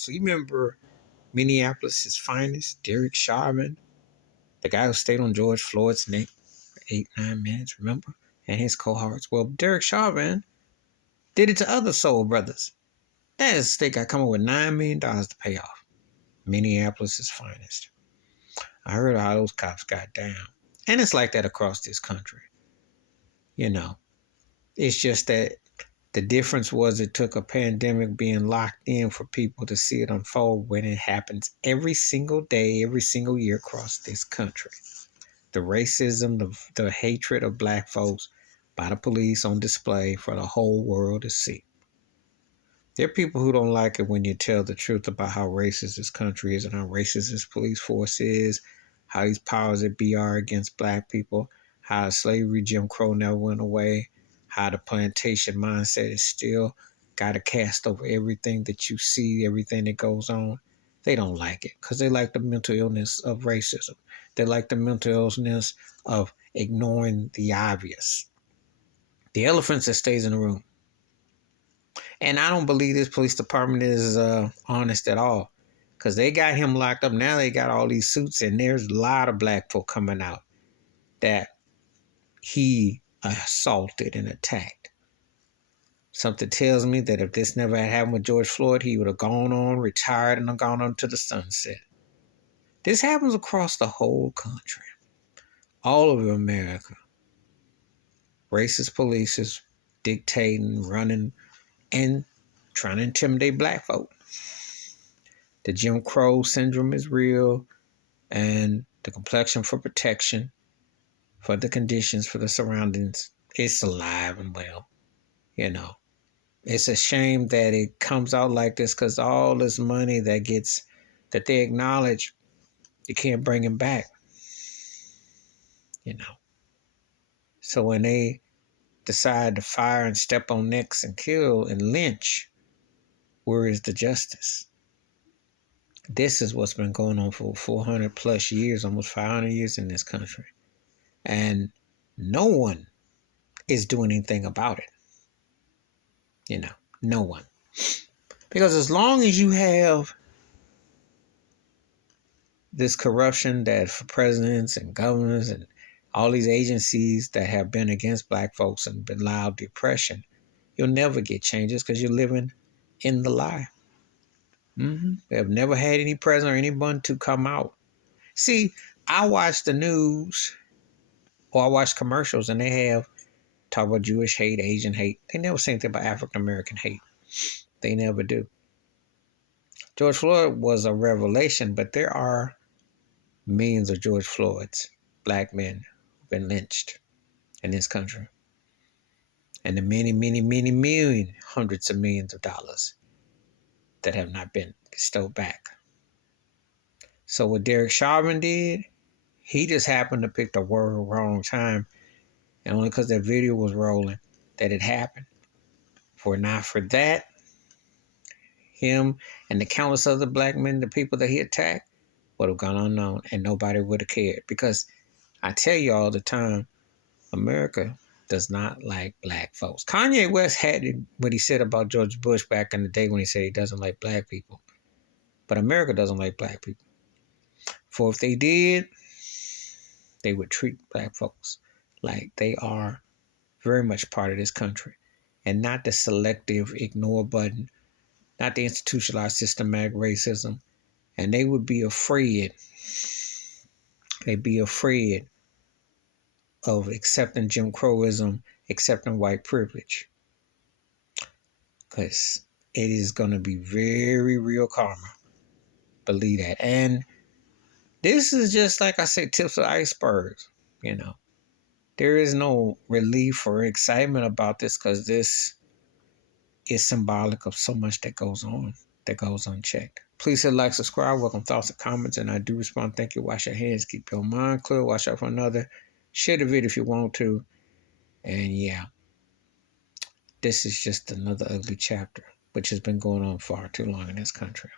So you remember Minneapolis' finest, Derek Chauvin, the guy who stayed on George Floyd's neck for 8, 9 minutes, remember? And his cohorts. Well, Derek Chauvin did it to other soul brothers. That is, they got come up with $9 million to pay off. Minneapolis' finest. I heard how those cops got down. And it's like that across this country. You know, it's just that the difference was it took a pandemic being locked in for people to see it unfold when it happens every single day, every single year across this country. The racism, the hatred of black folks by the police on display for the whole world to see. There are people who don't like it when you tell the truth about how racist this country is and how racist this police force is, how these powers that be are against black people, how slavery, Jim Crow never went away, how the plantation mindset is still got a cast over everything that you see, everything that goes on. They don't like it because they like the mental illness of racism. They like the mental illness of ignoring the obvious. The elephant that stays in the room. And I don't believe this police department is honest at all because they got him locked up. Now they got all these suits and there's a lot of black folk coming out that he assaulted and attacked. Something tells me that if this never had happened with George Floyd, he would have gone on, retired, and gone on to the sunset. This happens across the whole country, all over America. Racist police is dictating, running, and trying to intimidate black folk. The Jim Crow syndrome is real, and the complexion for protection, for the conditions, for the surroundings, it's alive and well. You know, it's a shame that it comes out like this because all this money that they acknowledge, you can't bring him back. You know, so when they decide to fire and step on necks and kill and lynch, where is the justice? This is what's been going on for 400 plus years, almost 500 years in this country. And no one is doing anything about it. You know, no one. Because as long as you have this corruption that for presidents and governors and all these agencies that have been against black folks and been allowed the oppression, you'll never get changes because you're living in the lie. They have never had any president or anyone to come out. See, I watch the news or I watch commercials and they have talk about Jewish hate, Asian hate. They never say anything about African American hate. They never do. George Floyd was a revelation, but there are millions of George Floyds, black men, who've been lynched in this country. And the many, many, many million, hundreds of millions of dollars that have not been bestowed back. So what Derek Chauvin did, he just happened to pick the wrong time. And only because that video was rolling that it happened. For not for that, him and the countless other black men, the people that he attacked, would have gone unknown and nobody would have cared. Because I tell you all the time, America does not like black folks. Kanye West had what he said about George Bush back in the day when he said he doesn't like black people. But America doesn't like black people. For if they did, they would treat black folks like they are very much part of this country and not the selective ignore button, not the institutionalized systematic racism. And they would be afraid. They'd be afraid of accepting Jim Crowism, accepting white privilege. Because it is going to be very real karma. Believe that. And this is just, like I said, tips of icebergs, you know. There is no relief or excitement about this because this is symbolic of so much that goes on, that goes unchecked. Please hit like, subscribe, welcome thoughts and comments, and I do respond. Thank you. Wash your hands, keep your mind clear, watch out for another. Share the video if you want to. And yeah, this is just another ugly chapter, which has been going on far too long in this country.